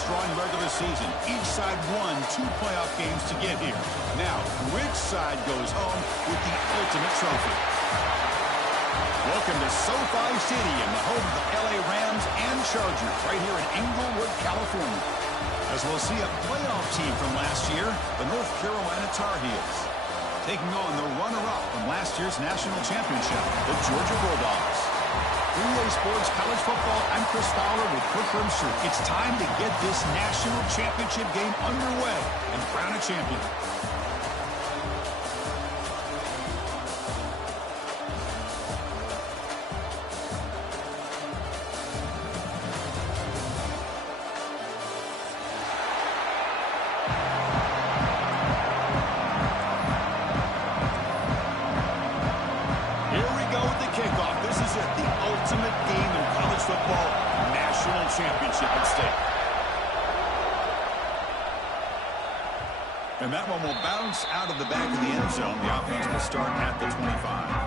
strong regular season. Each side won 2 playoff games to get here. Now, which side goes home with the ultimate trophy? Welcome to SoFi Stadium, the home of the LA Rams and Chargers, right here in Inglewood, California. As we'll see a playoff team from last year, the North Carolina Tar Heels, taking on the runner-up from last year's national championship, the Georgia Bulldogs. 3A Sports College Football, I'm Chris Fowler with Kirk Herbstreit. It's time to get this national championship game underway and crown a champion. And that one will bounce out of the back of the end zone. The offense will start at the 25.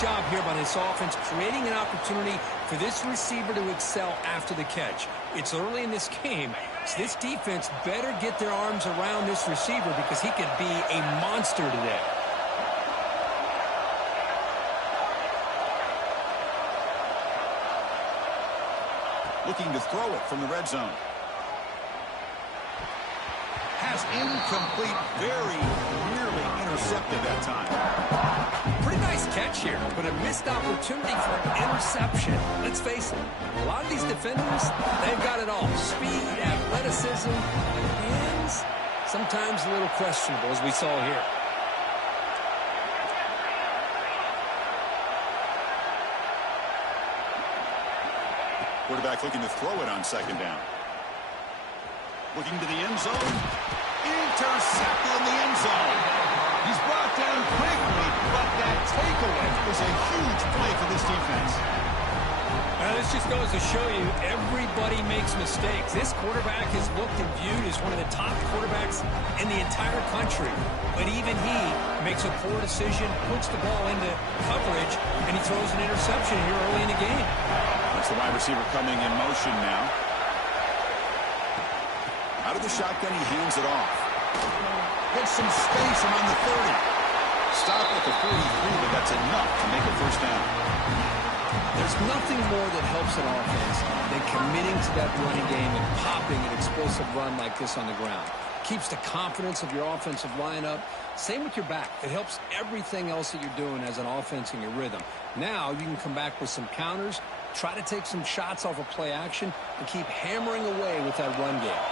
Job here by this offense, creating an opportunity for this receiver to excel after the catch. It's early in this game, so this defense better get their arms around this receiver because he could be a monster today. Looking to throw it from the red zone. Has incomplete, very nearly intercepted that time. Pretty nice catch here, but a missed opportunity for an interception. Let's face it, a lot of these defenders, they've got it all. Speed, athleticism, and sometimes a little questionable, as we saw here. Quarterback looking to throw it on second down. Looking to the end zone. Intercepted in the end zone. He's brought down quickly, but that takeaway is a huge play for this defense. This just goes to show you everybody makes mistakes. This quarterback is looked and viewed as one of the top quarterbacks in the entire country. But even he makes a poor decision, puts the ball into coverage, and he throws an interception here early in the game. That's the wide receiver coming in motion now. Out of the shotgun, he hands it off. Gets some space around the 30. Stop at the 43, but that's enough to make a first down. There's nothing more that helps an offense than committing to that running game and popping an explosive run like this on the ground. Keeps the confidence of your offensive lineup. Same with your back. It helps everything else that you're doing as an offense in your rhythm. Now you can come back with some counters, try to take some shots off of play action, and keep hammering away with that run game.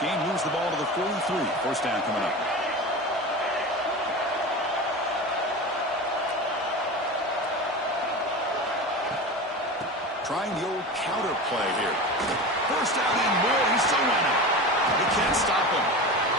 Game moves the ball to the 43. First down coming up. Trying the old counter play here. First down and more. He's still running. They can't stop him.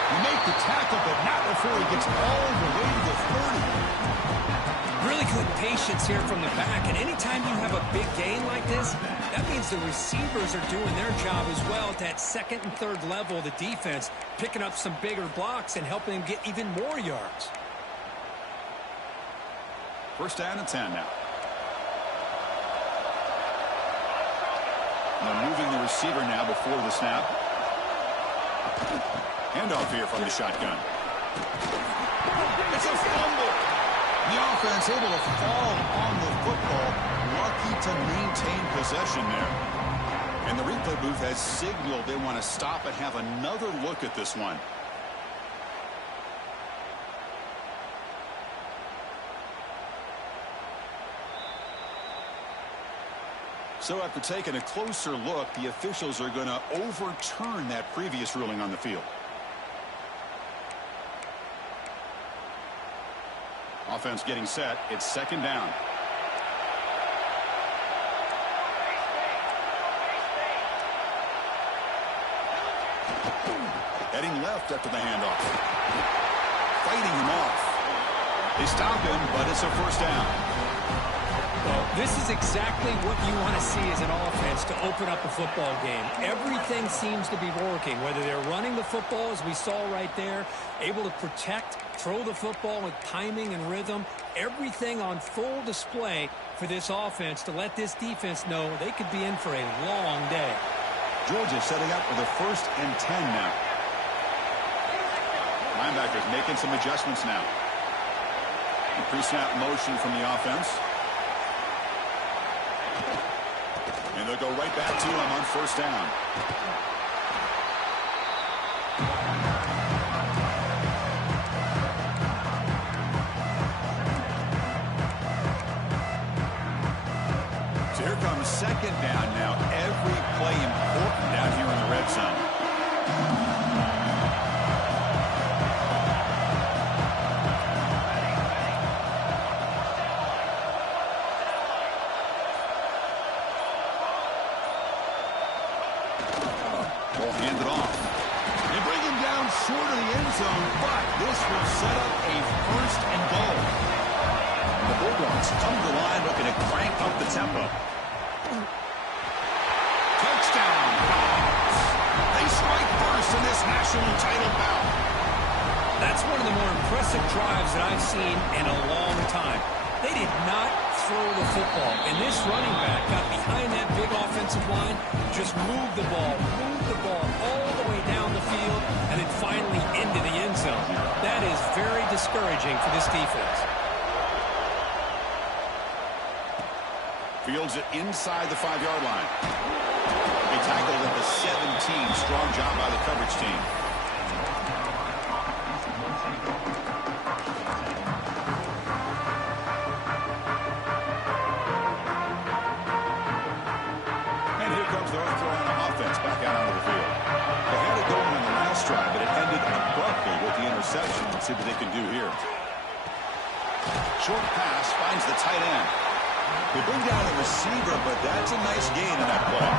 He made the tackle, but not before he gets all the way to the 30. Really good patience here from the back. And anytime you have a big gain like this, that means the receivers are doing their job as well at that second and third level of the defense, picking up some bigger blocks and helping them get even more yards. First down and 10 now. They're moving the receiver now before the snap. Handoff here from the shotgun. It's a fumble. The offense able to fall on the football. Lucky to maintain possession there. And the replay booth has signaled they want to stop and have another look at this one. So after taking a closer look, the officials are going to overturn that previous ruling on the field. Offense getting set. It's second down. Heading left after the handoff. Fighting him off. They stop him, but it's a first down. Well, this is exactly what you want to see as an offense to open up a football game. Everything seems to be working, whether they're running the football, as we saw right there, able to protect, throw the football with timing and rhythm, everything on full display for this offense to let this defense know they could be in for a long day. Georgia setting up for the 1st and 10 now. Linebackers making some adjustments now. Pre-snap motion from the offense. And they'll go right back to him on 1st down. So here comes 2nd down now. Every play important down here in the red zone. Will hand it off. They bring him down short of the end zone, but this will set up a 1st and goal. The Bulldogs come to the line looking to crank up the tempo. Touchdown. They strike first in this national title bout. That's one of the more impressive drives that I've seen in a long time. They did not throw the football, and this running back got behind that big offensive line, just moved the ball all the way down the field, and then finally into the end zone. That is very discouraging for this defense. Fields it inside the 5-yard line. They tackled at the 17. Strong job by the coverage team. And here comes North Carolina offense back out onto the field. They had it going on the last drive, but it ended abruptly with the interception. Let's see what they can do here. Short pass finds the tight end. They bring down the receiver, but that's a nice gain in that play.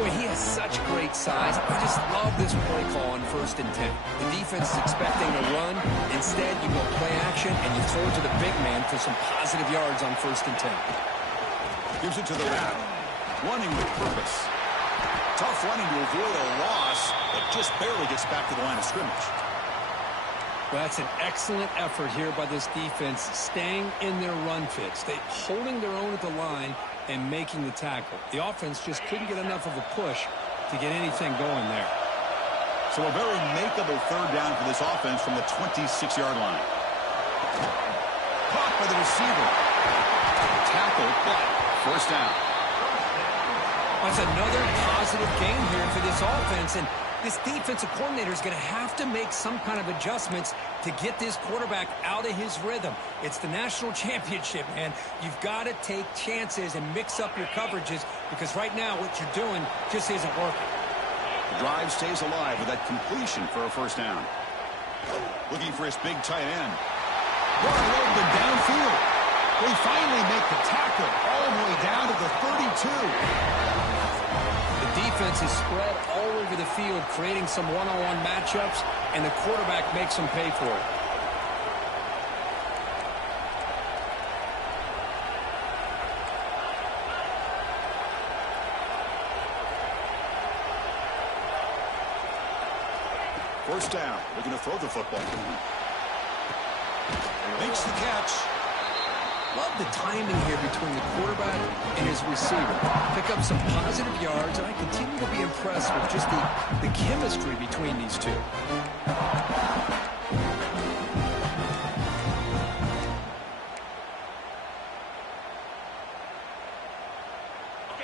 Boy, he has such great size. I just love this play call on 1st and 10. The defense is expecting a run. Instead, you go play action, and you throw it to the big man for some positive yards on 1st and 10. Gives it to the wrap. Running with purpose. Tough running to avoid a loss, but just barely gets back to the line of scrimmage. Well, that's an excellent effort here by this defense, staying in their run fits. They holding their own at the line and making the tackle. The offense just couldn't get enough of a push to get anything going there. So a very makeable 3rd down for this offense from the 26-yard line. Caught by the receiver. Tackle, but 1st down. That's another positive gain here for this offense, and this defensive coordinator is going to have to make some kind of adjustments to get this quarterback out of his rhythm. It's the national championship, man. You've got to take chances and mix up your coverages because right now what you're doing just isn't working. The drive stays alive with that completion for a 1st down. Looking for his big tight end. Wide open downfield. They finally make the tackle all the way down to the 32. The defense is spread all over the field, creating some one-on-one matchups, and the quarterback makes them pay for it. First down. They're going to throw the football. Makes the catch. Love the timing here between the quarterback and his receiver. Pick up some positive yards, and I continue to be impressed with just the chemistry between these two.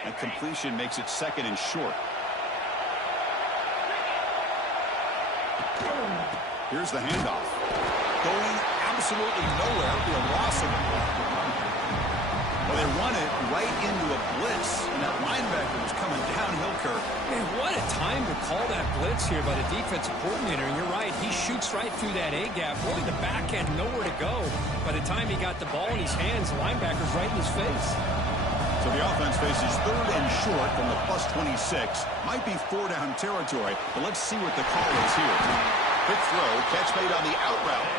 And completion makes it 2nd and short. Here's the handoff. Going absolutely nowhere. Be a loss of it. Well, they run it right into a blitz, and that linebacker was coming downhill, Kirk. Man, what a time to call that blitz here by the defensive coordinator. And you're right, he shoots right through that A-gap. Really, the back had nowhere to go. By the time he got the ball in his hands, the linebacker's right in his face. So the offense faces third and short from the plus 26. Might be four-down territory, but let's see what the call is here. Quick throw, catch made on the out route.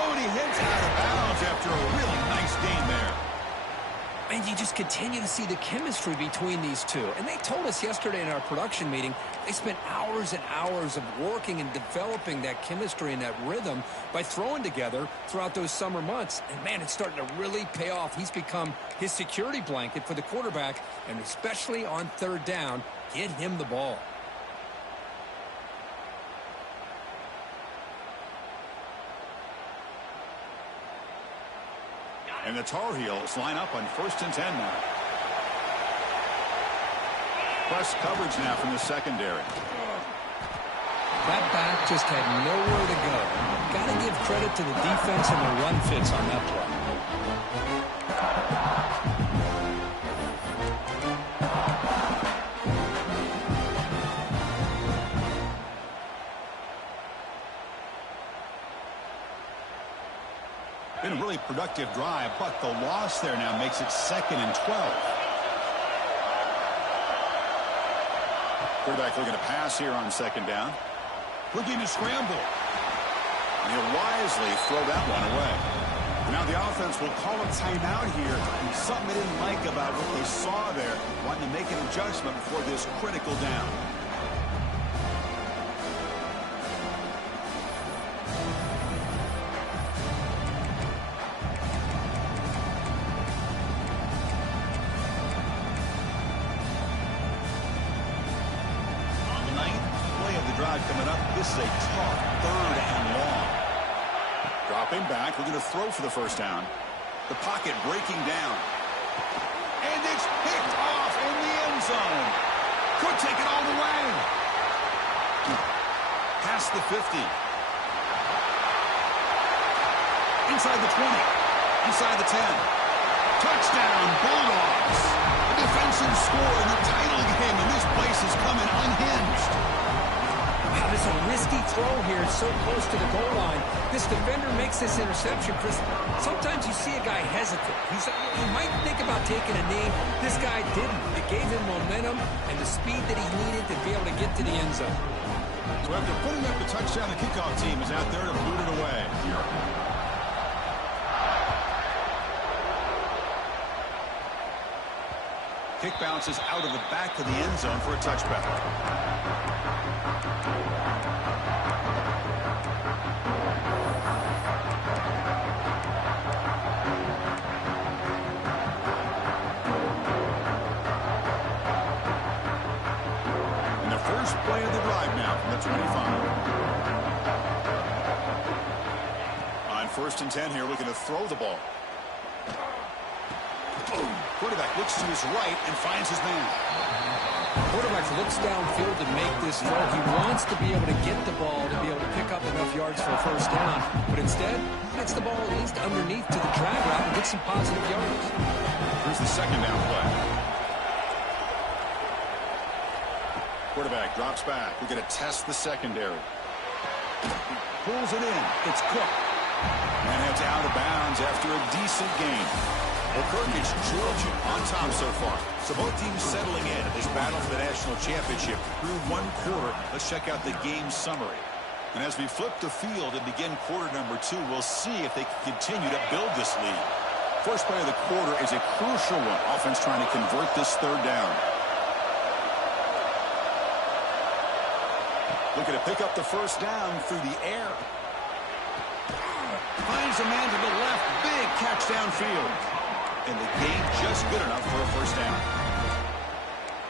Oh, and he hits out of bounds after a really nice gain there. And you just continue to see the chemistry between these two. And they told us yesterday in our production meeting, they spent hours and hours of working and developing that chemistry and that rhythm by throwing together throughout those summer months. And, man, it's starting to really pay off. He's become his security blanket for the quarterback, and especially on third down, get him the ball. And the Tar Heels line up on 1st and 10 now. Press coverage now from the secondary. That back just had nowhere to go. Got to give credit to the defense and the run fits on that play. Been a really productive drive, but the loss there now makes it 2nd and 12. Quarterback looking to pass here on 2nd down. Looking to scramble. And he'll wisely throw that one away. Now the offense will call a timeout here. Something they didn't like about what they saw there. Wanting to make an adjustment before this critical down. Coming up, this is a tough 3rd and long. Dropping back, we're going to throw for the 1st down. The pocket breaking down. And it's picked off in the end zone. Could take it all the way. Past the 50. Inside the 20. Inside the 10. Touchdown, Bulldogs. A defensive score in the title game, and this place is coming unhinged. Wow, this is a risky throw here. It's so close to the goal line. This defender makes this interception, Chris. Sometimes you see a guy hesitate. He might think about taking a knee. This guy didn't. It gave him momentum and the speed that he needed to be able to get to the end zone. So after putting up the touchdown, the kickoff team is out there to boot it away. Kick bounces out of the back of the end zone for a touchback. And the first play of the drive now from the 25. On 1st and 10 here, looking to throw the ball. Quarterback looks to his right and finds his man. Quarterback looks downfield to make this throw. He wants to be able to get the ball to be able to pick up enough yards for a 1st down. But instead, he gets the ball at least underneath to the drag route and gets some positive yards. Here's the 2nd down play. Quarterback drops back. We're going to test the secondary. Pulls it in. It's Cook. And it's out of bounds after a decent gain. Well, Kirk, it's Georgia on top so far. So both teams settling in this battle for the national championship through 1 quarter. Let's check out the game summary. And as we flip the field and begin quarter number 2, we'll see if they can continue to build this lead. First play of the quarter is a crucial one. Offense trying to convert this 3rd down. Looking to pick up the 1st down through the air. Finds a man to the left. Big catch downfield. And the game just good enough for a 1st down.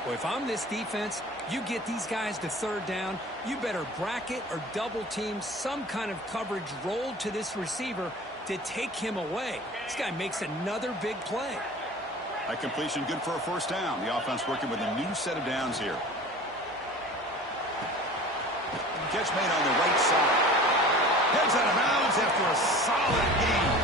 Well, if I'm this defense, you get these guys to 3rd down, you better bracket or double team some kind of coverage rolled to this receiver to take him away. This guy makes another big play. That completion good for a 1st down. The offense working with a new set of downs here. Catch made on the right side. Heads out of bounds after a solid game.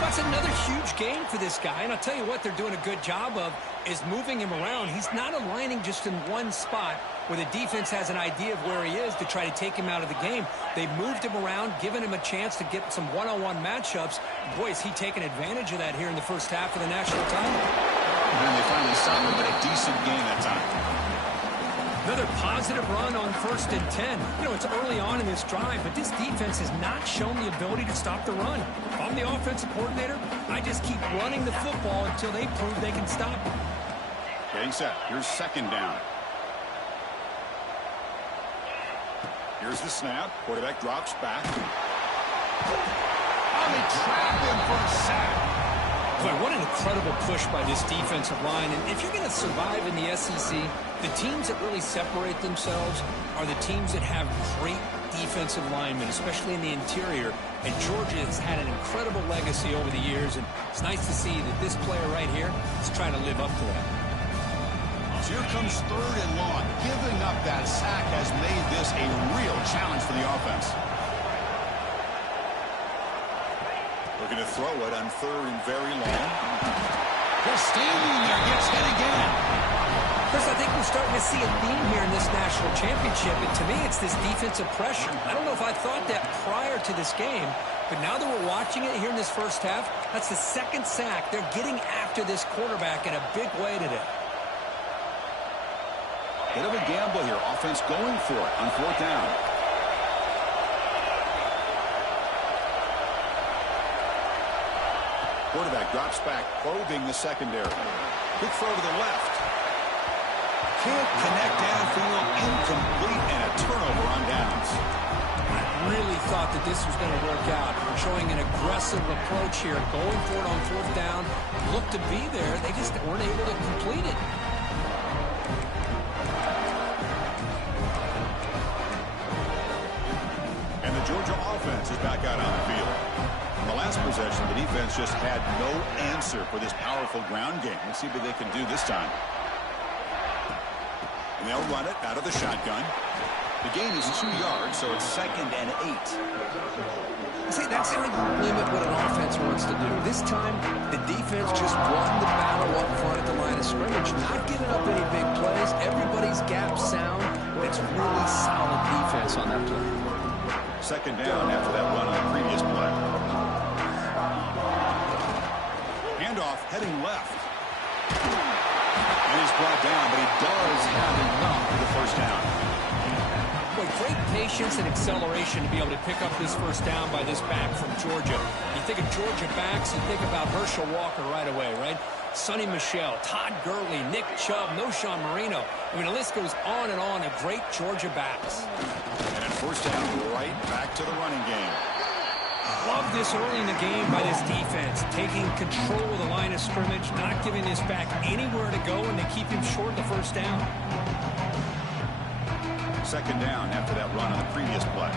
That's another huge game for this guy, and I'll tell you what they're doing a good job of is moving him around. He's not aligning just in one spot where the defense has an idea of where he is to try to take him out of the game. They moved him around, given him a chance to get some one-on-one matchups. Boy, is he taking advantage of that here in the 1st half of the national title. And they finally stopped him, but a decent gain that time. Another positive run on 1st and 10. You know, it's early on in this drive, but this defense has not shown the ability to stop the run. If I'm the offensive coordinator, I just keep running the football until they prove they can stop it. Getting set. Here's 2nd down. Here's the snap. Quarterback drops back. Oh, they trap him for a sack. Boy, what an incredible push by this defensive line. And if you're going to survive in the SEC, the teams that really separate themselves are the teams that have great defensive linemen, especially in the interior. And Georgia has had an incredible legacy over the years, and it's nice to see that this player right here is trying to live up to that. So here comes 3rd and long. Giving up that sack has made this a real challenge for the offense. Looking to throw it on 3rd and very long. Just standing there, gets hit again. Chris, I think we're starting to see a theme here in this national championship, and to me, it's this defensive pressure. I don't know if I thought that prior to this game, but now that we're watching it here in this first half, that's the 2nd sack. They're getting after this quarterback in a big way today. Bit of a gamble here. Offense going for it on 4th down. Quarterback drops back, probing the secondary. Quick throw to the left. Can't connect downfield, incomplete, and a turnover on downs. I really thought that this was going to work out. Showing an aggressive approach here, going for it on 4th down. Looked to be there. They just weren't able to complete it. And the Georgia offense is back out on the field. In the last possession, the defense just had no answer for this powerful ground game. Let's see what they can do this time. And they'll run it out of the shotgun. The gain is 2 yards, so it's 2nd and 8. See, that's how you limit what an offense wants to do. This time, the defense just won the battle up front at the line of scrimmage, not giving up any big plays. Everybody's gap sound, but it's really solid defense on that play. 2nd down after that run on the previous play. Handoff heading left. And he's brought down, but he does have enough for the 1st down. Boy, great patience and acceleration to be able to pick up this 1st down by this back from Georgia. You think of Georgia backs, you think about Herschel Walker right away, right? Sonny Michel, Todd Gurley, Nick Chubb, Noshawn Marino. I mean, the list goes on and on of great Georgia backs. And at 1st down, right back to the running game. Love this early in the game by this defense, taking control of the line of scrimmage, not giving this back anywhere to go, and they keep him short the 1st down. 2nd down after that run on the previous play.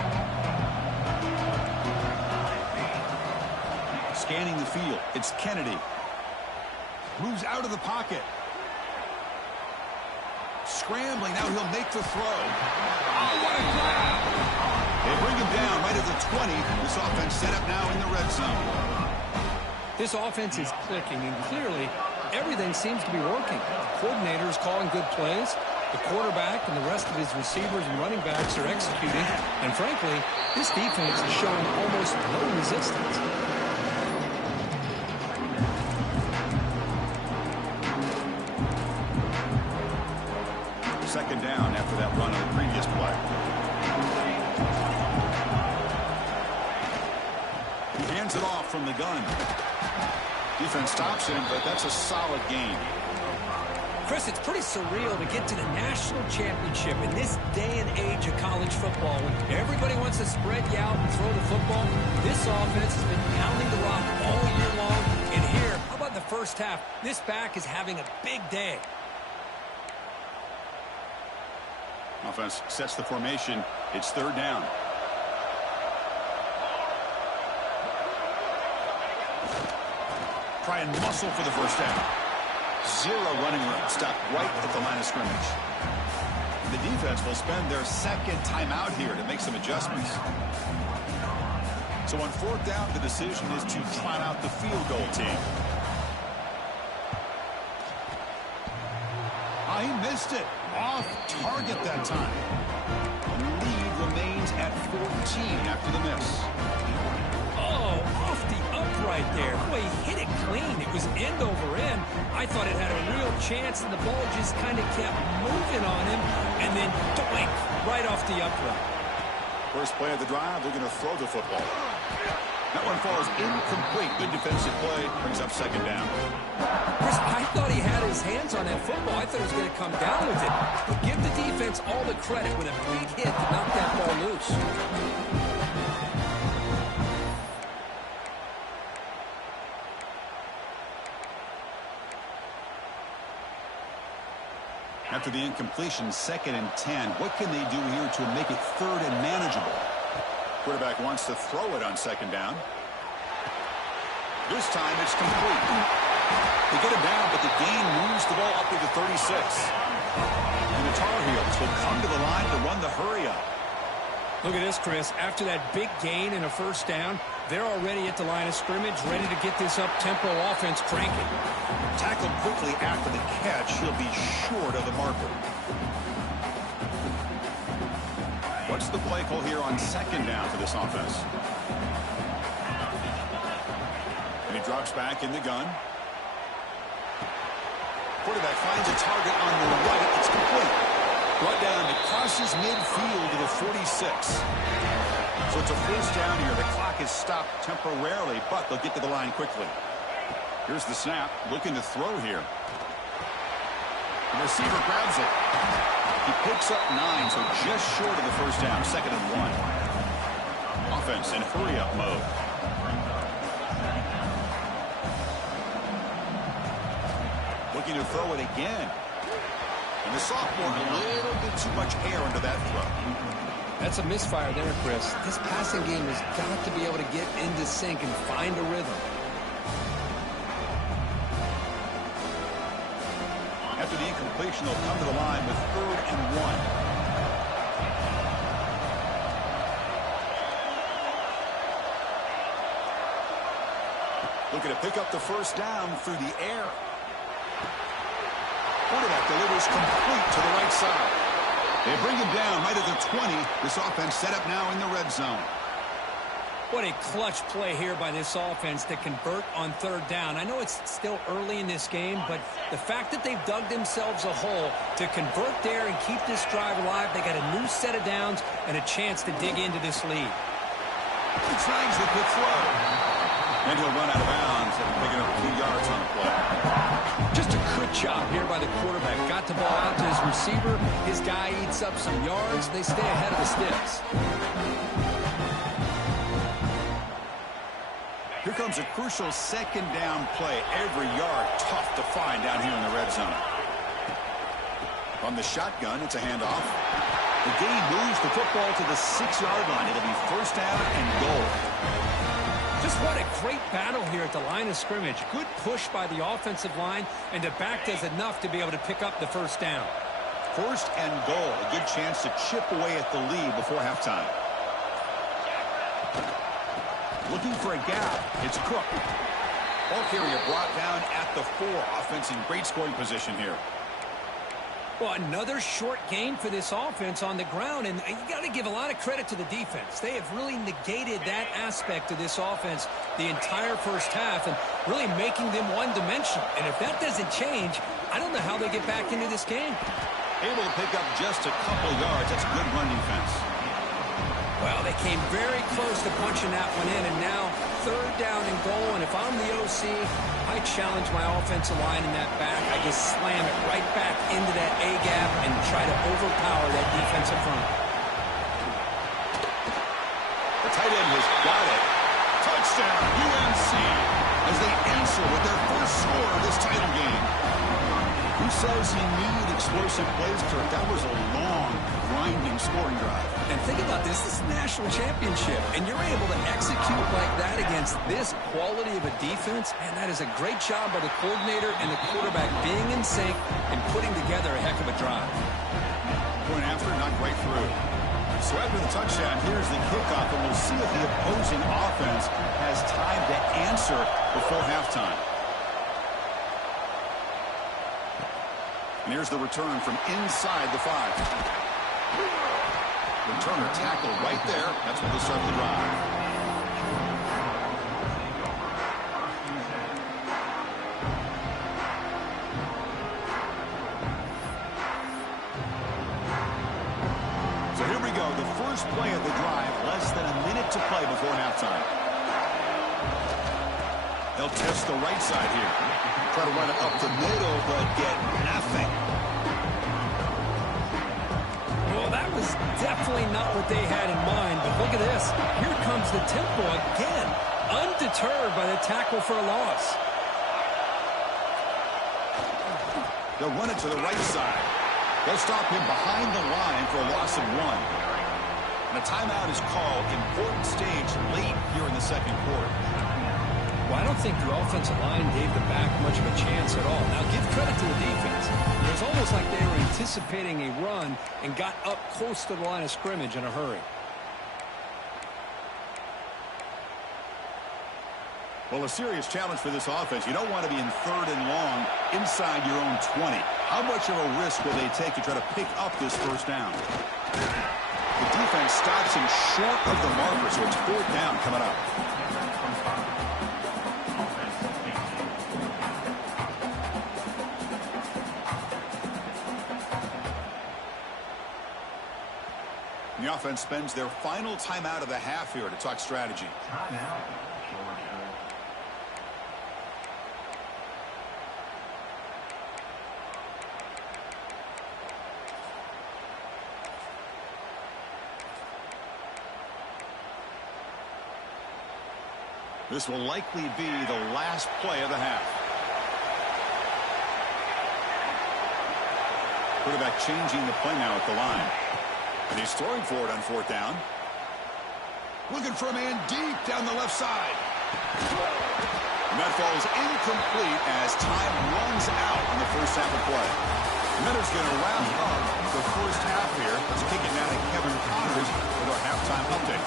Scanning the field, it's Kennedy. Moves out of the pocket. Scrambling, now he'll make the throw. Oh, what a grab! They bring him down right at the 20. This offense set up now in the red zone. This offense is clicking, and clearly everything seems to be working. The coordinator is calling good plays. The quarterback and the rest of his receivers and running backs are executing. And frankly, this defense is showing almost no resistance. Second down after that run on the previous play. He hands it off from the gun. Defense stops him, but that's a solid gain. Chris, it's pretty surreal to get to the national championship in this day and age of college football when everybody wants to spread you out and throw the football. This offense has been pounding the rock all year long. And here, how about the first half? This back is having a big day. Offense sets the formation. It's 3rd down. Try and muscle for the first down. Zero running room. Stopped right at the line of scrimmage. The defense will spend their second timeout here to make some adjustments. So on 4th down, the decision is to trot out the field goal team. He missed it. Off target that time. The lead remains at 14 after the miss. Oh, off the upright there. Boy, he hit it clean. It was end over end. I thought it had a real chance, and the ball just kind of kept moving on him, and then doink, right off the upright. First play of the drive, they're going to throw the football. That one falls incomplete. Good defensive play. Brings up second down. Chris, I thought he had his hands on that football. I thought he was going to come down with it. But give the defense all the credit with a big hit to knock that ball loose. After the incompletion, 2nd and 10. What can they do here to make it 3rd and manageable? Quarterback wants to throw it on 2nd down. This time it's complete. They get it down, but the gain moves the ball up to the 36. And the Tar Heels will come to the line to run the hurry up. Look at this, Chris. After that big gain and a first down, they're already at the line of scrimmage, ready to get this up-tempo offense cranking. Tackled quickly after the catch. He'll be short of the marker. What's the play call here on 2nd down for this offense? And he drops back in the gun. Quarterback finds a target on the right. It's complete. Brought down. It crosses midfield to the 46. So it's a first down here. The clock is stopped temporarily, but they'll get to the line quickly. Here's the snap. Looking to throw here. The receiver grabs it. He picks up 9, so just short of the first down. 2nd and 1. Offense in hurry-up mode. Looking to throw it again. And the sophomore, a little bit too much air into that throw. That's a misfire there, Chris. This passing game has got to be able to get into sync and find a rhythm. After the incompletion, they'll come to the line with 3rd and 1. Looking to pick up the first down through the air. Quarterback delivers complete to the right side. They bring him down right at the 20. This offense set up now in the red zone. What a clutch play here by this offense to convert on 3rd down. I know it's still early in this game, but the fact that they've dug themselves a hole to convert there and keep this drive alive, they got a new set of downs and a chance to dig into this lead. He tries the quick throw. And he'll run out of bounds and picking up 2 yards on the play. Just a good job here by the quarterback. Got the ball out to his receiver. His guy eats up some yards. They stay ahead of the sticks. Here comes a crucial 2nd down play. Every yard tough to find down here in the red zone. On the shotgun, it's a handoff. The gain moves the football to the 6-yard line. It'll be first down and goal. Just what a great battle here at the line of scrimmage. Good push by the offensive line, and the back does enough to be able to pick up the first down. First and goal. A good chance to chip away at the lead before halftime. Looking for a gap. It's Cook. Ball carrier brought down at the 4. Offense in great scoring position here. Well, another short gain for this offense on the ground, and you got to give a lot of credit to the defense. They have really negated that aspect of this offense the entire first half and really making them one-dimensional. And if that doesn't change, I don't know how they get back into this game. Able to pick up just a couple yards. That's good run defense. Well, they came very close to punching that one in, and now 3rd down and goal. And if I'm the OC, I challenge my offensive line in that back. I just slam it right back into that A-gap and try to overpower that defensive front. The tight end has got it. Touchdown, UNC, as they answer with their first score of this title game. Who says you need explosive plays, Kirk? That was a long, grinding scoring drive. And think about this. This is a national championship, and you're able to execute like that against this quality of a defense, and that is a great job by the coordinator and the quarterback being in sync and putting together a heck of a drive. Going after, not quite through. So after the touchdown, here's the kickoff, and we'll see if the opposing offense has time to answer before halftime. And here's the return from inside the 5. Returner tackled right there. That's what they start the drive. play of the drive. Less than a minute to play before halftime. They'll test the right side here. Try to run it up the middle, but get nothing. Well, that was definitely not what they had in mind, but look at this. Here comes the tempo again, undeterred by the tackle for a loss. They'll run it to the right side. They'll stop him behind the line for a loss of 1. And a timeout is called. Important stage late here in the second quarter. Well, I don't think the offensive line gave the back much of a chance at all. Now, give credit to the defense. It was almost like they were anticipating a run and got up close to the line of scrimmage in a hurry. Well, a serious challenge for this offense. You don't want to be in 3rd and long inside your own 20. How much of a risk will they take to try to pick up this first down? The defense stops him short of the marker, so it's 4th down coming up. The offense spends their final timeout of the half here to talk strategy. Timeout, Georgia. This will likely be the last play of the half. Quarterback changing the play now at the line. And he's throwing for it on 4th down. Looking for a man deep down the left side. And that falls incomplete as time runs out in the first half of play. Minter's going to wrap up the first half here. Let's kick it now to Kevin Connors with our halftime update.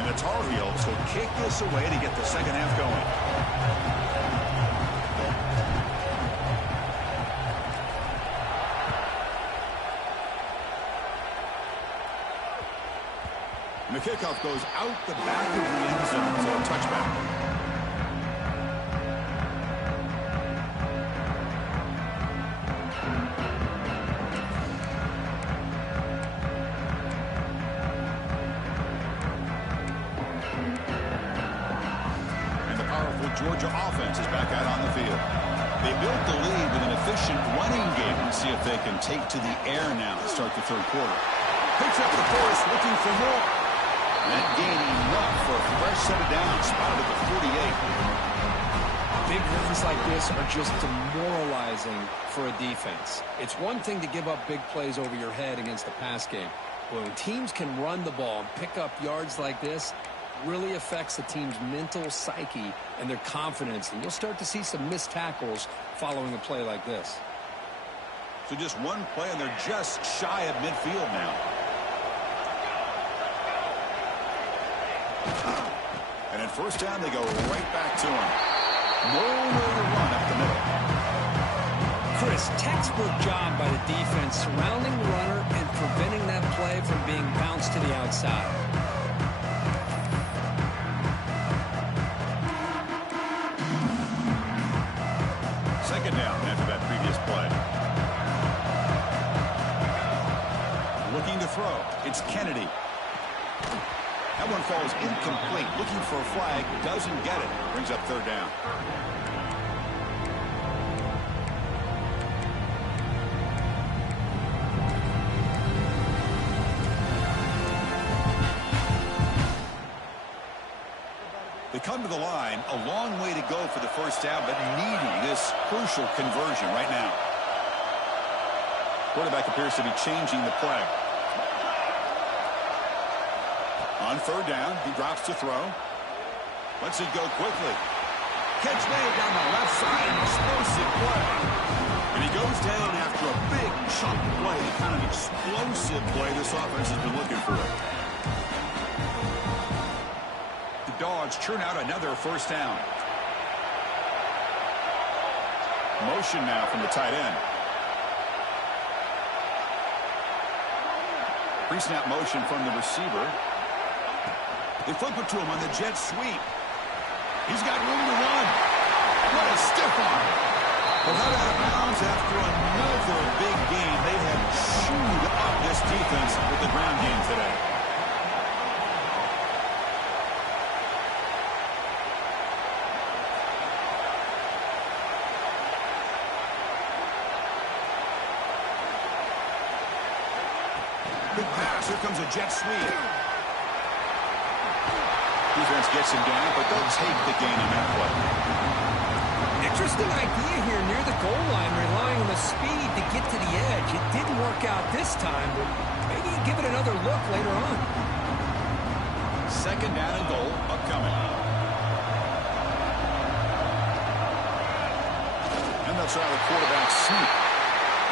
And the Tar Heels will kick this away to get the second half going. And the kickoff goes out the back of the end zone, so a touchback. And the powerful Georgia offense is back out on the field. They built the lead with an efficient running game. Let's see if they can take to the air now to start the 3rd quarter. Picks up the force, looking for more. That gain enough for a fresh set of downs, spotted at the 48. Big runs like this are just demoralizing for a defense. It's one thing to give up big plays over your head against the pass game. But when teams can run the ball and pick up yards like this, it really affects the team's mental psyche and their confidence. And you'll start to see some missed tackles following a play like this. So just one play, and they're just shy of midfield now. And at 1st down, they go right back to him. Nowhere to run up the middle. Chris, textbook job by the defense surrounding the runner and preventing that play from being bounced to the outside. Second down after that previous play. Looking to throw. It's Kennedy. That one falls incomplete. Looking for a flag. Doesn't get it. Brings up 3rd down. They come to the line. A long way to go for the first down, but needing this crucial conversion right now. Quarterback appears to be changing the play. On 3rd down, he drops to throw. Lets it go quickly. Catch made down the left side, an explosive play. And he goes down after a big chunk play, the kind of explosive play this offense has been looking for. The Dogs churn out another first down. Motion now from the tight end. Pre-snap motion from the receiver. They flip it to him on the jet sweep. He's got room to run. What a stiff arm. Well, out of bounds after another big game. They have chewed up this defense with the ground game today. Big pass. Here comes a jet sweep. Defense gets him down, but they'll take the gain on that play. Interesting idea here near the goal line, relying on the speed to get to the edge. It didn't work out this time, but maybe give it another look later on. Second down and goal upcoming. And they'll try the quarterback sneak.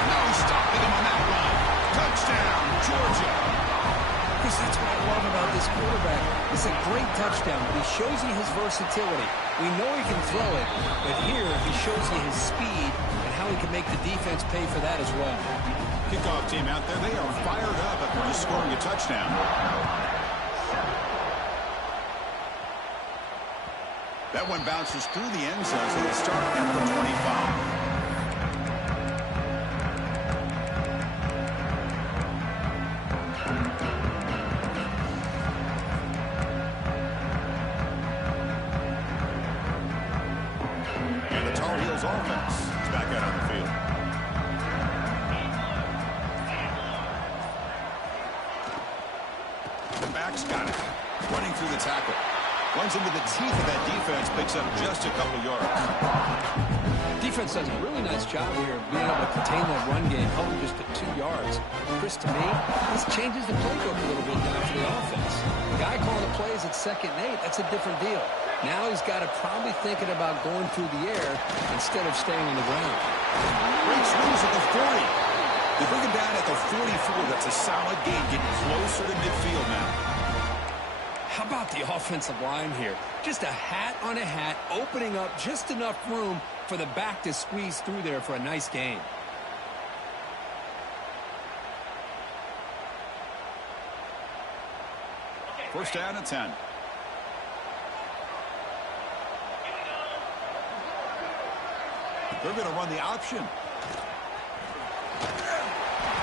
No stopping him on that run. Touchdown, Georgia. Chris, that's what I love about this quarterback. It's a great touchdown, but he shows you his versatility. We know he can throw it, but here he shows you his speed and how he can make the defense pay for that as well. Kickoff team out there, they are fired up after just scoring a touchdown. That one bounces through the end zone, so they start at the 25. Offense is back out on the field. The back's got it. Running through the tackle. Runs into the teeth of that defense. Picks up just a couple yards. Defense does a really nice job here of being able to contain that run game, held him just at 2 yards. Chris, to me, this changes the playbook a little bit now for the offense. The guy calling the plays at 2nd and 8, that's a different deal. Now he's got to probably thinking about going through the air instead of staying on the ground. Great swings at the 40. They bring him down at the 44. That's a solid gain, getting closer to midfield now. How about the offensive line here? Just a hat on a hat, opening up just enough room for the back to squeeze through there for a nice gain. First down and 10. They're going to run the option.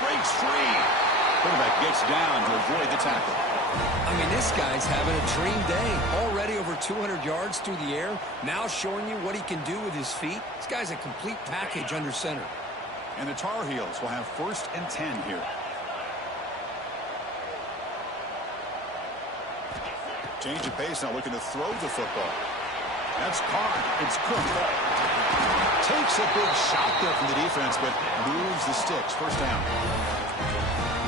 Breaks free. Quarterback gets down to avoid the tackle. I mean, this guy's having a dream day. Already over 200 yards through the air. Now showing you what he can do with his feet. This guy's a complete package under center. And the Tar Heels will have 1st and 10 here. Change of pace, now looking to throw the football. That's Carr. It's Cook. Takes a big shot there from the defense, but moves the sticks. First down.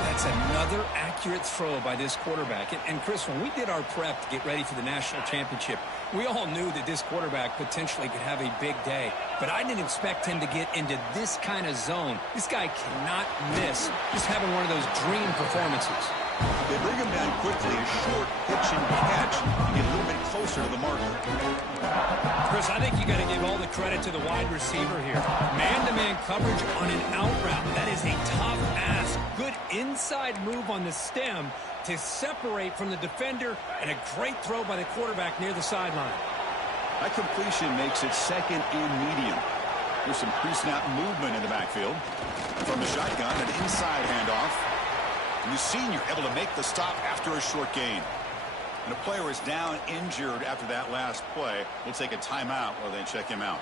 That's another accurate throw by this quarterback. And Chris, when we did our prep to get ready for the national championship, we all knew that this quarterback potentially could have a big day. But I didn't expect him to get into this kind of zone. This guy cannot miss. Just having one of those dream performances. They bring him down quickly, a short pitch and catch, to get a little bit closer to the marker. Chris, I think you got to give all the credit to the wide receiver here. Man-to-man coverage on an out route. That is a tough ask. Good inside move on the stem to separate from the defender, and a great throw by the quarterback near the sideline. That completion makes it 2nd and medium. There's some pre-snap movement in the backfield. From the shotgun, an inside handoff. And the senior able to make the stop after a short gain. And a player is down injured after that last play. We'll take a timeout while they check him out.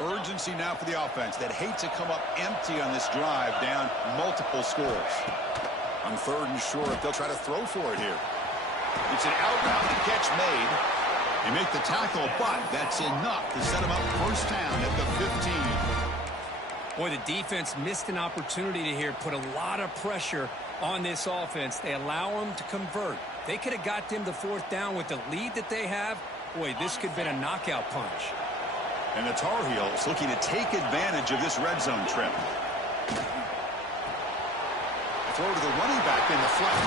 Urgency now for the offense that hate to come up empty on this drive, down multiple scores. On 3rd and short, they'll try to throw for it here. It's an out route, the catch made. They make the tackle, but that's enough to set him up first down at the 15. Boy, the defense missed an opportunity to here, put a lot of pressure on this offense. They allow them to convert. They could have got them to 4th down with the lead that they have. Boy, this could have been a knockout punch. And the Tar Heels looking to take advantage of this red zone trip. Throw to the running back in the flat.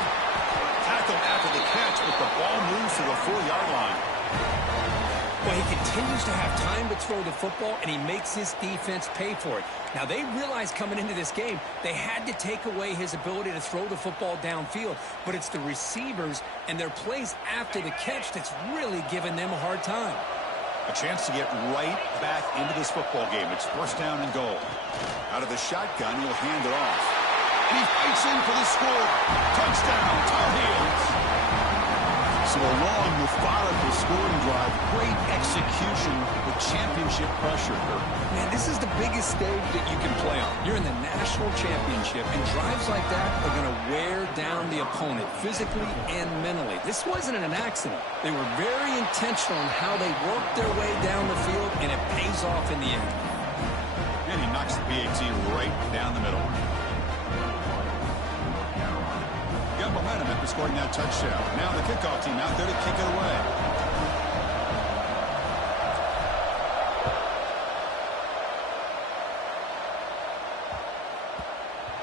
Tackle after the catch, but the ball moves to the 4-yard line. Well, he continues to have time to throw the football, and he makes his defense pay for it. Now, they realized coming into this game they had to take away his ability to throw the football downfield, but it's the receivers and their plays after the catch that's really giving them a hard time. A chance to get right back into this football game. It's first down and goal. Out of the shotgun, he'll hand it off. And he fights in for the score. Touchdown, Tar Heels. So a long, methodical scoring drive. Great execution with championship pressure. Man, this is the biggest stage that you can play on. You're in the national championship, and drives like that are going to wear down the opponent physically and mentally. This wasn't an accident. They were very intentional in how they worked their way down the field, and it pays off in the end. And he knocks the PAT right down the middle. Got momentum after scoring that touchdown. Now the kickoff team out there to kick it away.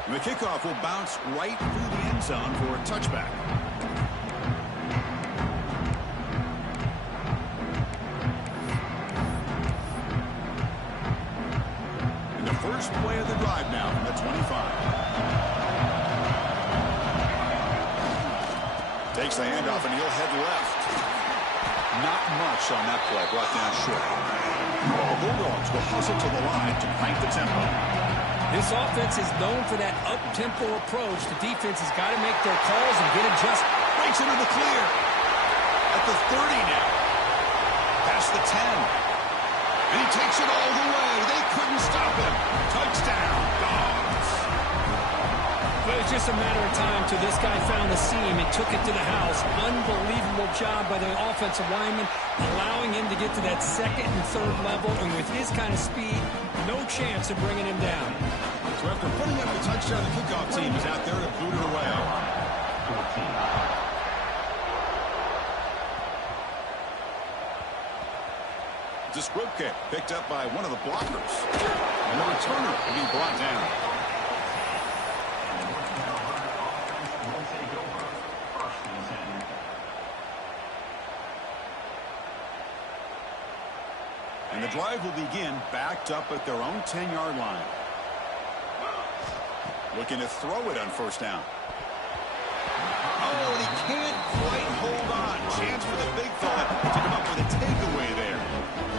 And the kickoff will bounce right through the end zone for a touchback. And the first play of the drive now from the 25. Takes the handoff, and he'll head left. Not much on that play, brought down short. The Bulldogs will hustle to the line to crank the tempo. This offense is known for that up-tempo approach. The defense has got to make their calls and get adjusted. Breaks into the clear. At the 30 now. Past the 10. And he takes it all the way. They couldn't stop him. Touchdown, Dogs. But it was just a matter of time till this guy found the seam and took it to the house. Unbelievable job by the offensive lineman, allowing him to get to that second and third level. And with his kind of speed, no chance of bringing him down. So after putting up the touchdown, the kickoff team is out there to boot it away. It's a squib kick picked up by one of the blockers. And the returner will be brought down. And the drive will begin backed up at their own 10-yard line. Looking to throw it on first down. Oh, and he can't quite hold on. Chance for the big fella to come up with a takeaway there.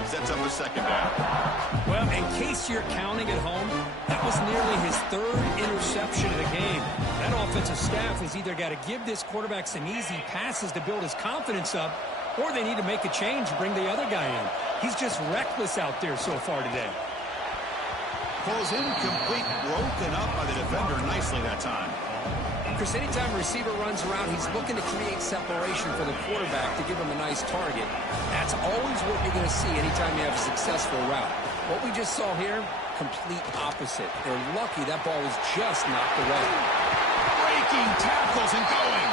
Sets up a second down. Well, in case you're counting at home, that was nearly his third interception of the game. That offensive staff has either got to give this quarterback some easy passes to build his confidence up, or they need to make a change and bring the other guy in. He's just reckless out there so far today. Pulls incomplete, broken up by the defender nicely that time. Chris, anytime a receiver runs around, he's looking to create separation for the quarterback to give him a nice target. That's always what you're going to see anytime you have a successful route. What we just saw here, complete opposite. They're lucky that ball was just knocked away. Breaking tackles and going.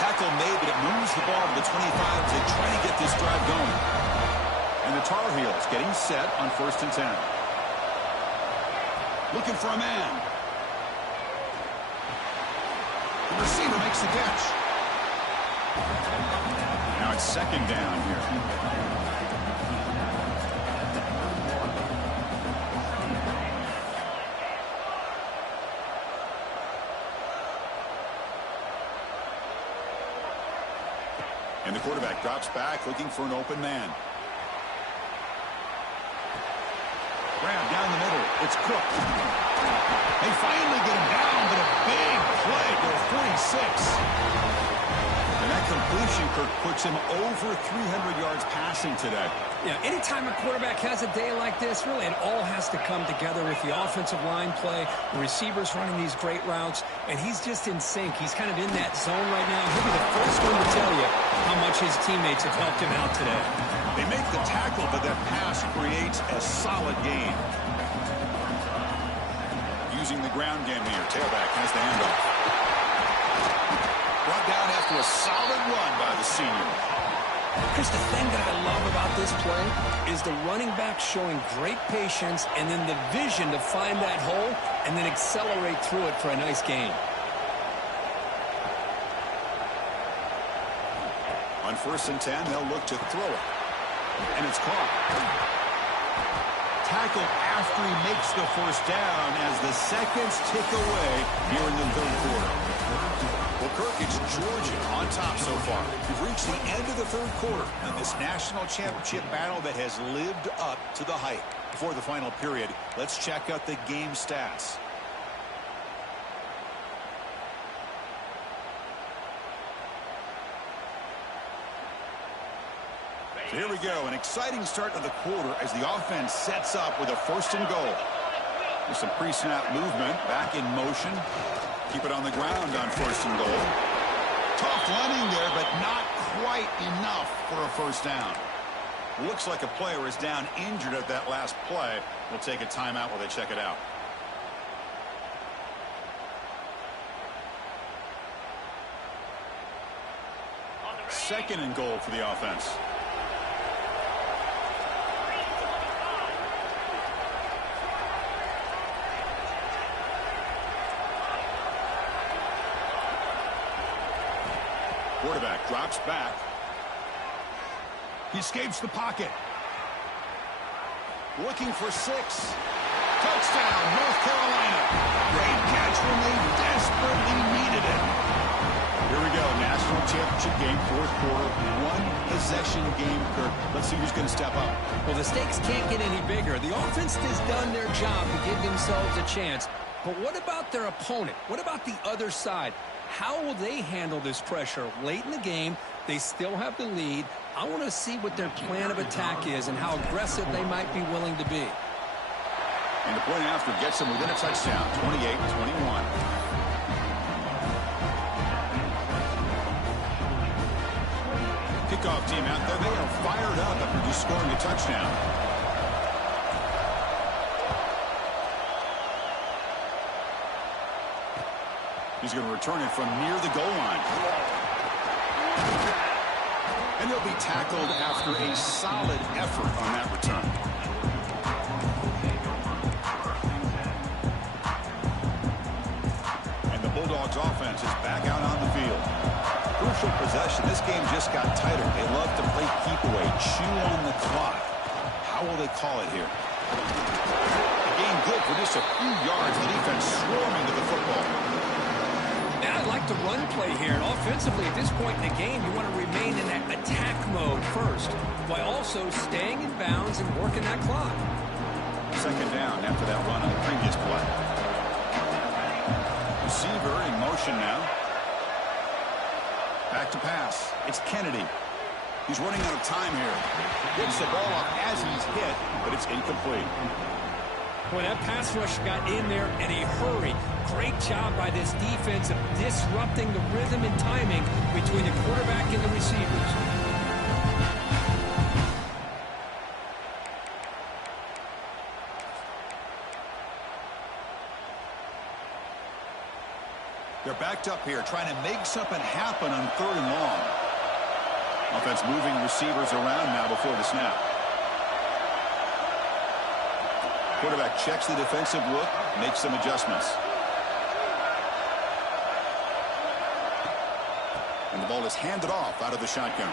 Tackle made, but it moves the ball to the 25 as they try to get this drive going. And the Tar Heels getting set on first and 10. Looking for a man. The receiver makes the catch. Now it's second down here. And the quarterback drops back looking for an open man. Grab down the middle. It's Cook. They finally get him down, but a big play to a 46. And that completion, Kirk, puts him over 300 yards passing today. Yeah, anytime a quarterback has a day like this, really it all has to come together with the offensive line play, the receivers running these great routes, and he's just in sync. He's kind of in that zone right now. He'll be the first one to tell you how much his teammates have helped him out today. They make the tackle, but that pass creates a solid gain. Using the ground game here. Tailback has the handoff. Brought down after a solid run by the senior. Chris, the thing that I love about this play is the running back showing great patience and then the vision to find that hole and then accelerate through it for a nice gain. On first and 10, they'll look to throw it. And it's caught. Tackle after he makes the first down as the seconds tick away here in the third quarter. Well, Kirk, it's Georgia on top so far. We've reached the end of the third quarter in this national championship battle that has lived up to the hype. Before the final period, let's check out the game stats. So here we go, an exciting start to the quarter as the offense sets up with a first and goal. With some pre-snap movement, back in motion. Keep it on the ground on first and goal. Tough running there, but not quite enough for a first down. Looks like a player is down injured at that last play. We'll take a timeout while they check it out. Second and goal for the offense. Quarterback drops back. He escapes the pocket. Looking for 6. Touchdown, North Carolina. Great catch when they desperately needed it. Here we go, national championship game, fourth quarter, one-possession game, Kirk. Let's see who's going to step up. Well, the stakes can't get any bigger. The offense has done their job to give themselves a chance. But what about their opponent? What about the other side? How will they handle this pressure late in the game? They still have the lead. I want to see what their plan of attack is and how aggressive they might be willing to be. And the point after gets them within a touchdown, 28-21. Kickoff team out there. They are fired up after just scoring a touchdown. He's going to return it from near the goal line. And he'll be tackled after a solid effort on that return. And the Bulldogs offense is back out on the field. Crucial possession. This game just got tighter. They love to play keep away, chew on the clock. How will they call it here? The game good for just a few yards. The defense swarming to the football. And I'd like to run play here. And offensively, at this point in the game, you want to remain in that attack mode first, while also staying in bounds and working that clock. Second down after that run on the previous play. Receiver in motion now. Back to pass. It's Kennedy. He's running out of time here. Gets the ball up as he's hit, but it's incomplete. Boy, that pass rush got in there in a hurry. Great job by this defense of disrupting the rhythm and timing between the quarterback and the receivers. They're backed up here, trying to make something happen on third and long. Offense moving receivers around now before the snap. Quarterback checks the defensive look, makes some adjustments. And the ball is handed off out of the shotgun.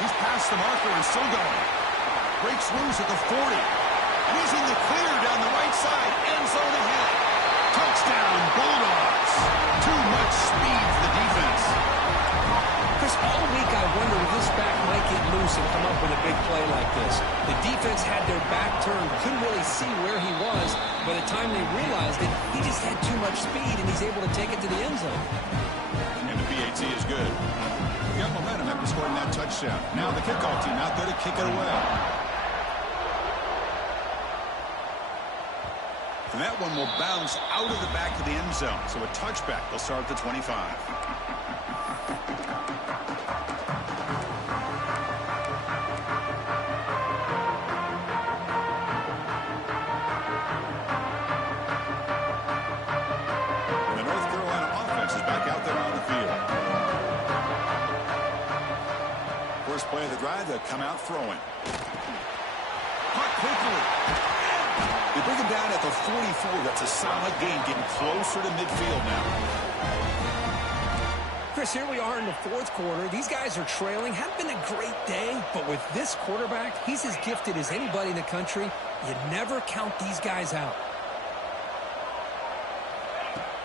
He's past the marker and still going. Breaks loose at the 40. And he's in the clear down the right side. End zone ahead. Touchdown, Bulldogs. Too much speed for the defense. Chris, all week I wondered if this back might get loose and come up with a big play like this. The defense had their back turned, couldn't really see where he was. By the time they realized it, he just had too much speed, and he's able to take it to the end zone. And the PAT is good. He got momentum after scoring that touchdown. Now the kickoff team out there to kick it away. And that one will bounce out of the back of the end zone. So a touchback will start at the 25. Play of the drive, they'll come out throwing. Caught quickly. They bring him down at the 44. That's a solid gain, getting closer to midfield now. Chris, here we are in the fourth quarter. These guys are trailing. Hadn't been a great day, but with this quarterback, he's as gifted as anybody in the country. You never count these guys out.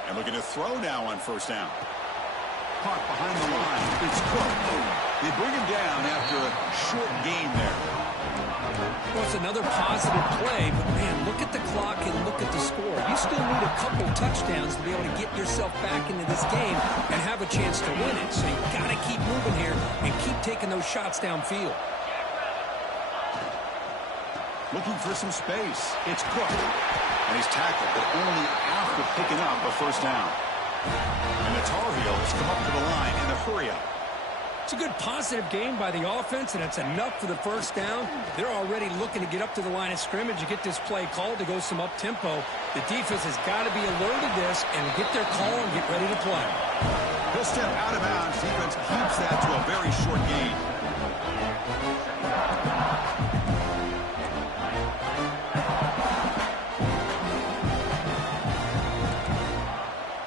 And looking to throw now on first down. Caught behind the line. It's Cook. They bring him down after a short gain there. Well, it's another positive play, but, man, look at the clock and look at the score. You still need a couple touchdowns to be able to get yourself back into this game and have a chance to win it. So you've got to keep moving here and keep taking those shots downfield. Looking for some space. It's Cook. And he's tackled, but only after picking up a first down. And the Tar Heels come up to the line in a hurry-up. It's a good positive game by the offense, and it's enough for the first down. They're already looking to get up to the line of scrimmage and get this play called to go some up-tempo. The defense has got to be alert to this and get their call and get ready to play. He'll step out of bounds. Defense keeps that to a very short gain.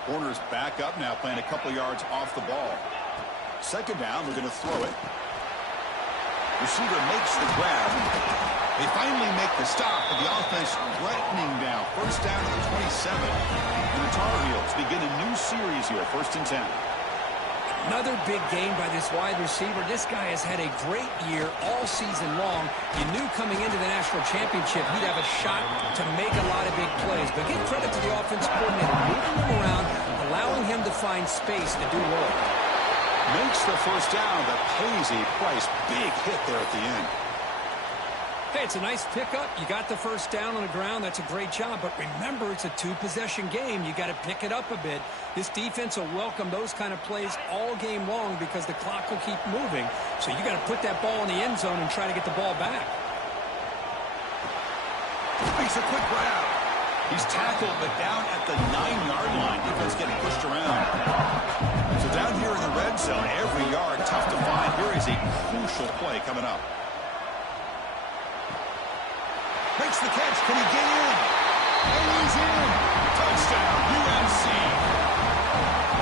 Corner's back up now, playing a couple yards off the ball. Second down, they're going to throw it. Receiver makes the grab. They finally make the stop, but the offense threatening now. First down to the 27. And the Tar Heels begin a new series here, 1st and 10. Another big game by this wide receiver. This guy has had a great year all season long. You knew coming into the national championship he'd have a shot to make a lot of big plays. But give credit to the offensive coordinator, moving him around, allowing him to find space to do work. Makes the first down, but pays a price. Big hit there at the end. Hey, it's a nice pickup. You got the first down on the ground. That's a great job. But remember, it's a two-possession game. You got to pick it up a bit. This defense will welcome those kind of plays all game long because the clock will keep moving. So you got to put that ball in the end zone and try to get the ball back. Makes a quick grab. He's tackled, but down at the 9-yard line. Defense getting pushed around. So down here in the red zone, every yard tough to find. Here is a crucial play coming up. Makes the catch. Can he get in? And he's in. Touchdown, UNC.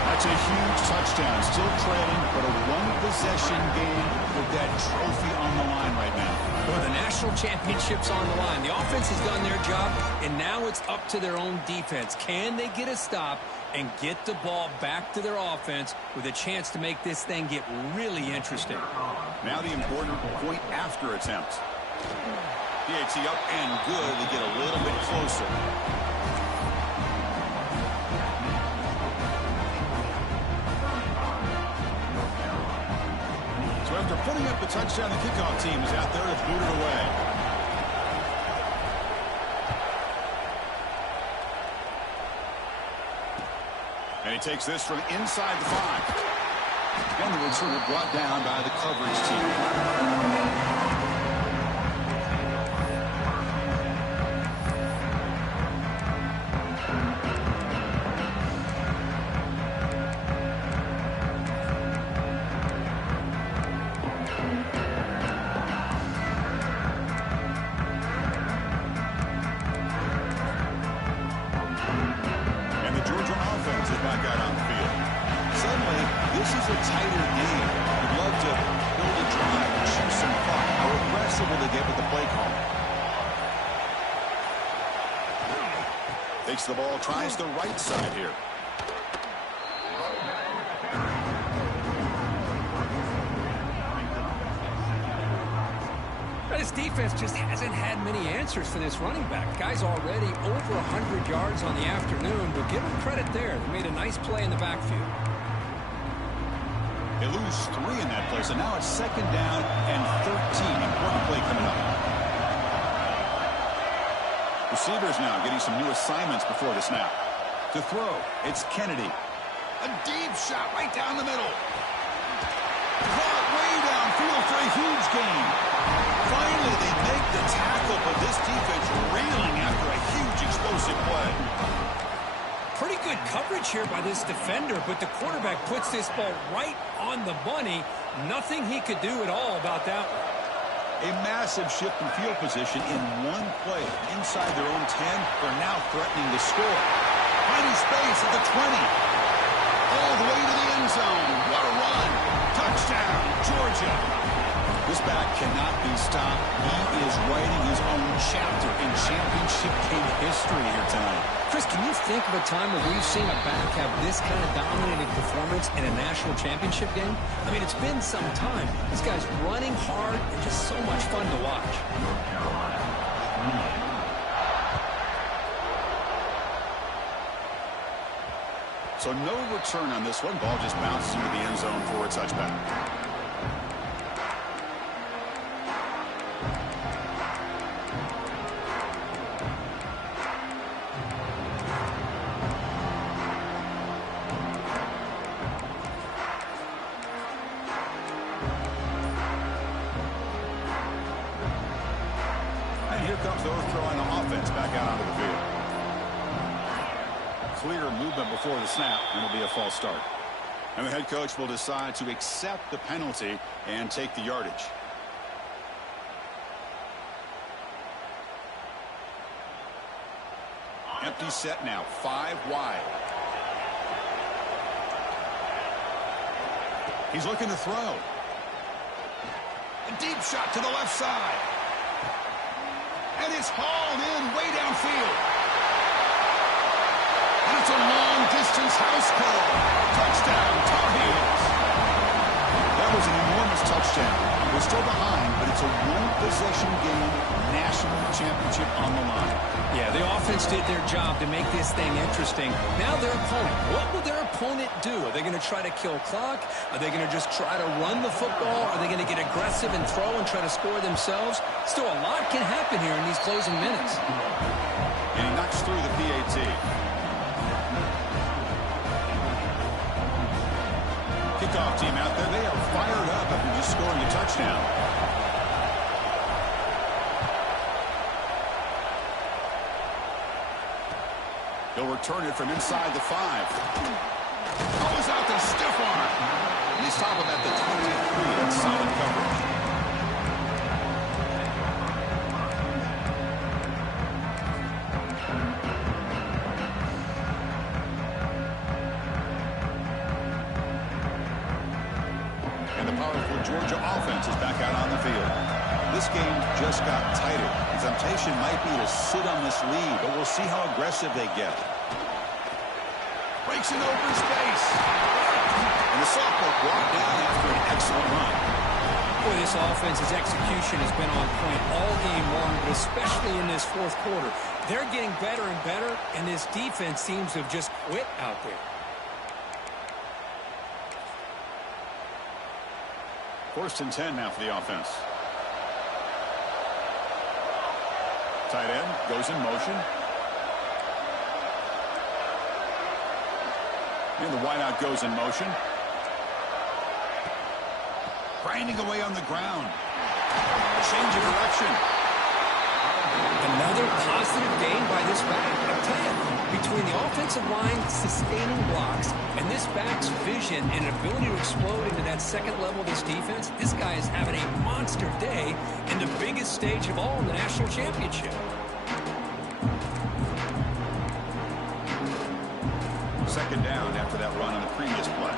That's a huge touchdown. Still trailing, but a one-possession game with that trophy on the line right now. Well, the national championship's on the line. The offense has done their job, and now it's up to their own defense. Can they get a stop and get the ball back to their offense with a chance to make this thing get really interesting? Now the important point after attempt. PAT up and good to get a little bit closer. So after putting up the touchdown, the kickoff team is out there to boot it away. And he takes this from inside the 5. And the returner brought down by the coverage team. Takes the ball, tries the right side here. This defense just hasn't had many answers for this running back. Guy's already over 100 yards on the afternoon, but give him credit there. They made a nice play in the backfield. They lose 3 in that play, so now it's 2nd down and 13. Important play coming up. Receivers now getting some new assignments before the snap. To throw, it's Kennedy. A deep shot right down the middle. Caught way downfield for a huge gain. Finally, they make the tackle, but this defense reeling after a huge explosive play. Pretty good coverage here by this defender, but the quarterback puts this ball right on the money. Nothing he could do at all about that one. A massive shift in field position in one play. Inside their own 10, they're now threatening to score. Finding space at the 20. All the way to the end zone. What Georgia. This back cannot be stopped. He is writing his own chapter in championship game history here tonight. Chris, can you think of a time where we've seen a back have this kind of dominating performance in a national championship game? I mean, it's been some time. This guy's running hard and just so much fun to watch. So no return on this one. Ball just bounces into the end zone for a touchback. And here comes the North Carolina offense back out onto the field. Clear movement before the snap, and it'll be a false start. And the head coach will decide to accept the penalty and take the yardage. Empty set now, 5 wide. He's looking to throw. A deep shot to the left side. And it's hauled in way downfield. And it's a long-distance house call. Touchdown, Tar Heels. That was an enormous touchdown. We're still behind, but it's a one-possession game, national championship on the line. Yeah, the offense did their job to make this thing interesting. Now their opponent. What will their opponent do? Are they going to try to kill clock? Are they going to just try to run the football? Are they going to get aggressive and throw and try to score themselves? Still, a lot can happen here in these closing minutes. And he knocks through the PAT. Kickoff team out there. They are fired up after just scoring a touchdown. He'll return it from inside the 5. Goes out to stiff arm. And he's top of at the 23. That's solid coverage. And the powerful Georgia offense is back out on the field. This game just got tighter. The temptation might be to sit on this lead, but we'll see how aggressive they get. Breaks in open space. And the sophomore brought down after an excellent run. Boy, this offense's execution has been on point all game long, but especially in this fourth quarter. They're getting better and better, and this defense seems to have just quit out there. First and 10 now for the offense. Tight end goes in motion. And the wideout goes in motion. Grinding away on the ground. Change of direction. Another positive gain by this back. I tell you, between the offensive line sustaining blocks and this back's vision and ability to explode into that second level of this defense, this guy is having a monster day in the biggest stage of all in the national championship. Second down after that run on the previous play.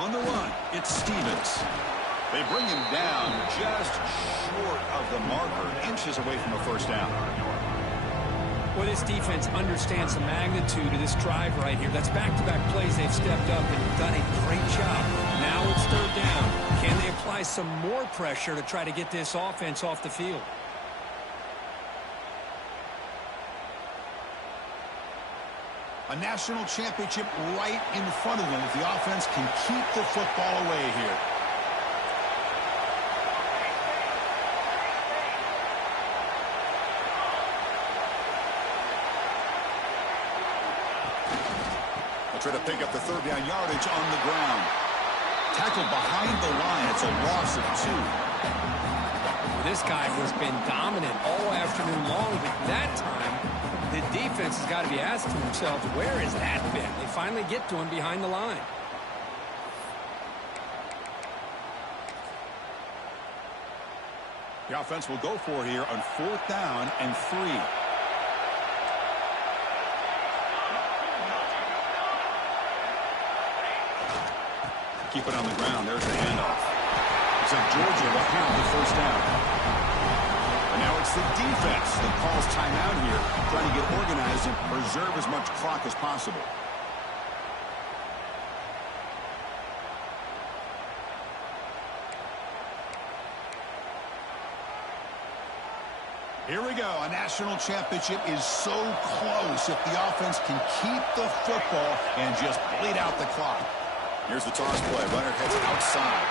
On the run, it's Stevens. They bring him down just short of the marker, inches away from a first down. Well, this defense understands the magnitude of this drive right here. That's back-to-back plays they've stepped up and done a great job. Now it's third down. Can they apply some more pressure to try to get this offense off the field? A national championship right in front of them if the offense can keep the football away here. They'll try to pick up the third down yardage on the ground. Tackled behind the line. It's a loss of 2. Well, this guy has been dominant all afternoon long, but that time the defense has got to be asking themselves, where has that been? They finally get to him behind the line. The offense will go for here on 4th down and 3. Keep it on the ground. There's the handoff. So Georgia will have the first down. And now it's the defense that calls timeout here, trying to get organized and preserve as much clock as possible. Here we go. A national championship is so close if the offense can keep the football and just bleed out the clock. Here's the toss play. Runner heads outside.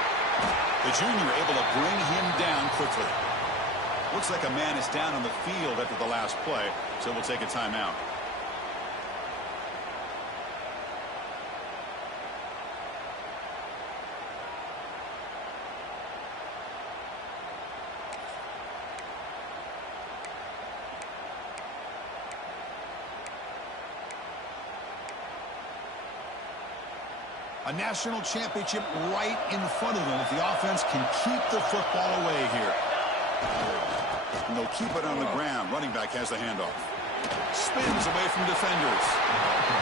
The junior able to bring him down quickly. Looks like a man is down on the field after the last play, so we'll take a timeout. A national championship right in front of them if the offense can keep the football away here. And they'll keep it on the ground. Running back has the handoff. Spins away from defenders.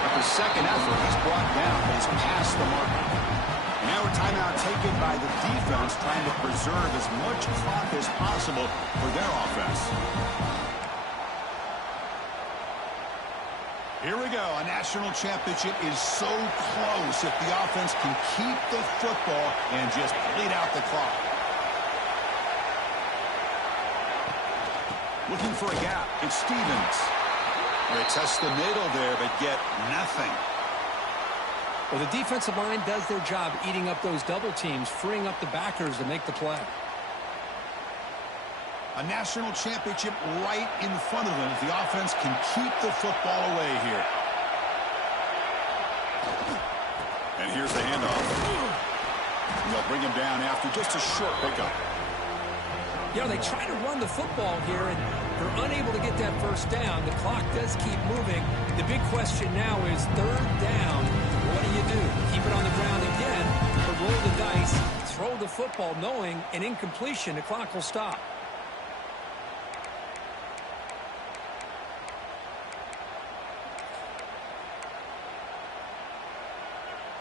After second effort, he's brought down, but he's past the mark. And now a timeout taken by the defense, trying to preserve as much clock as possible for their offense. Here we go. A national championship is so close if the offense can keep the football and just bleed out the clock. Looking for a gap. It's Stevens. They test the middle there, but get nothing. Well, the defensive line does their job eating up those double teams, freeing up the backers to make the play. A national championship right in front of them if the offense can keep the football away here. And here's the handoff. And they'll bring him down after just a short pickup. Yeah, they try to run the football here, and they're unable to get that first down. The clock does keep moving. The big question now is third down. What do? Keep it on the ground again, or roll the dice, throw the football, knowing an incompletion, the clock will stop.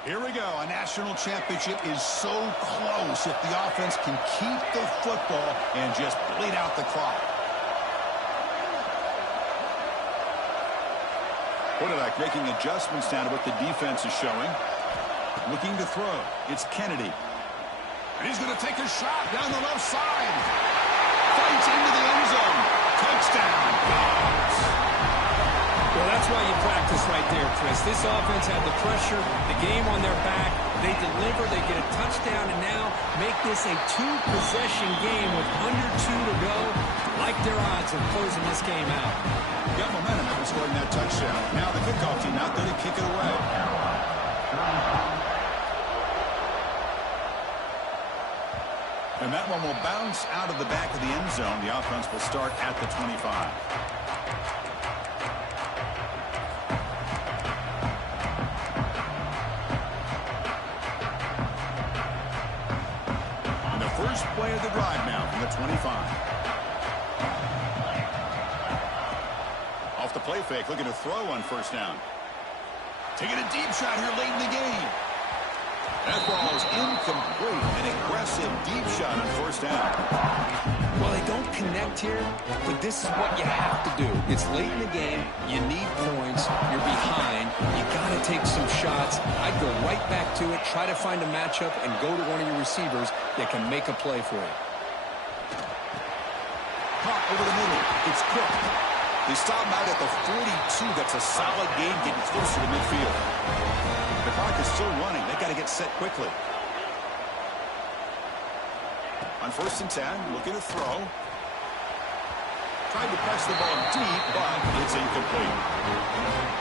Here we go. A national championship is so close if the offense can keep the football and just bleed out the clock. Quarterback making adjustments down to what the defense is showing. Looking to throw. It's Kennedy. And he's going to take a shot down the left side. Fights into the end zone. Touchdown. Dogs. Well, that's why you practice right there, Chris. This offense had the pressure, the game on their back. They deliver, they get a touchdown, and now make this a two-possession game with under 2 to go. Like their odds of closing this game out. Got momentum after scoring that touchdown. Now the kickoff team out there to kick it away. And that one will bounce out of the back of the end zone. The offense will start at the 25. First play of the drive now from the 25. Off the play fake, looking to throw on first down. Taking a deep shot here late in the game. That ball is incomplete. An aggressive deep shot on first down. Well, they don't connect here, but this is what you have to do. It's late in the game. You need points. You're behind. You got to take some shots. I'd go right back to it, try to find a matchup, and go to one of your receivers that can make a play for you. Caught over the middle. It's Cook. They stop him out at the 42. That's a solid gain, getting closer to midfield. The clock is still running. They got to get set quickly. On first and 10, looking to throw. Tried to press the ball deep, but it's incomplete.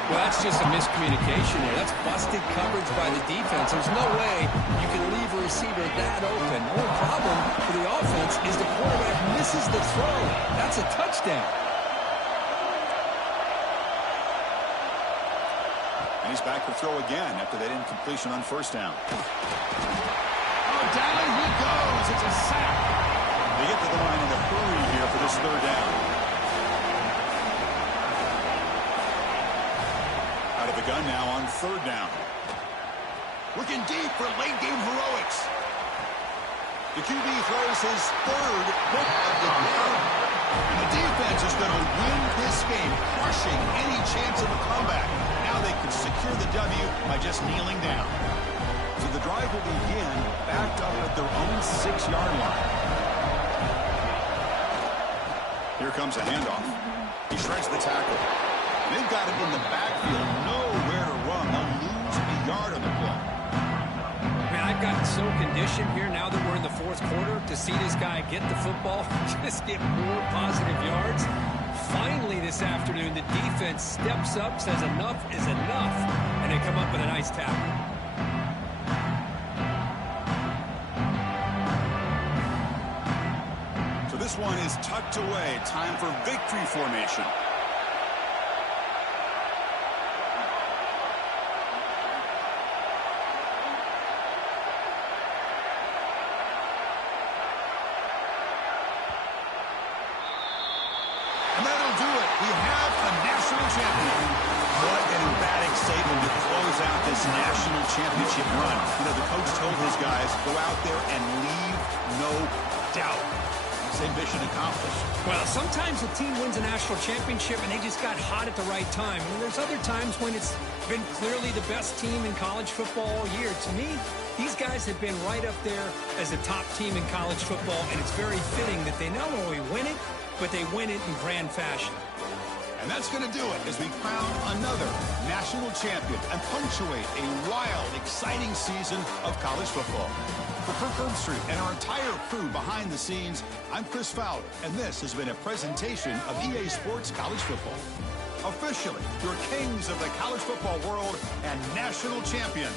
Well, that's just a miscommunication here. That's busted coverage by the defense. There's no way you can leave a receiver that open. The only problem for the offense is the quarterback misses the throw. That's a touchdown. And he's back to throw again after that incompletion on first down. Oh, down he goes. It's a sack. They get to the line in a hurry here for this third down. Out of the gun now on third down. Looking deep for late-game heroics. The QB throws his third pick of the game. And the defense is going to win this game, crushing any chance of a comeback. Now they can secure the W by just kneeling down. So the drive will begin backed up at their own 6-yard line. Here comes a handoff. He shreds the tackle. They've got it in the backfield. Nowhere to run. They'll lose a yard on the play. Man, I've gotten so conditioned here now that we're in the fourth quarter to see this guy get the football, just get more positive yards. Finally this afternoon, the defense steps up, says enough is enough, and they come up with a nice tackle. So this one is tucked away. Time for victory formation. And that'll do it. We have a national champion. What an emphatic statement to close out this national championship run. You know, the coach told his guys, go out there and leave no doubt. Same mission accomplished. Well, sometimes a team wins a national championship and they just got hot at the right time. And there's other times when it's been clearly the best team in college football all year. To me, these guys have been right up there as a top team in college football, and it's very fitting that they not only win it, but they win it in grand fashion. And that's going to do it as we crown another national champion and punctuate a wild, exciting season of college football. For Kirk Herbstreit and our entire crew behind the scenes, I'm Chris Fowler, and this has been a presentation of EA Sports College Football. Officially, your kings of the college football world and national champions.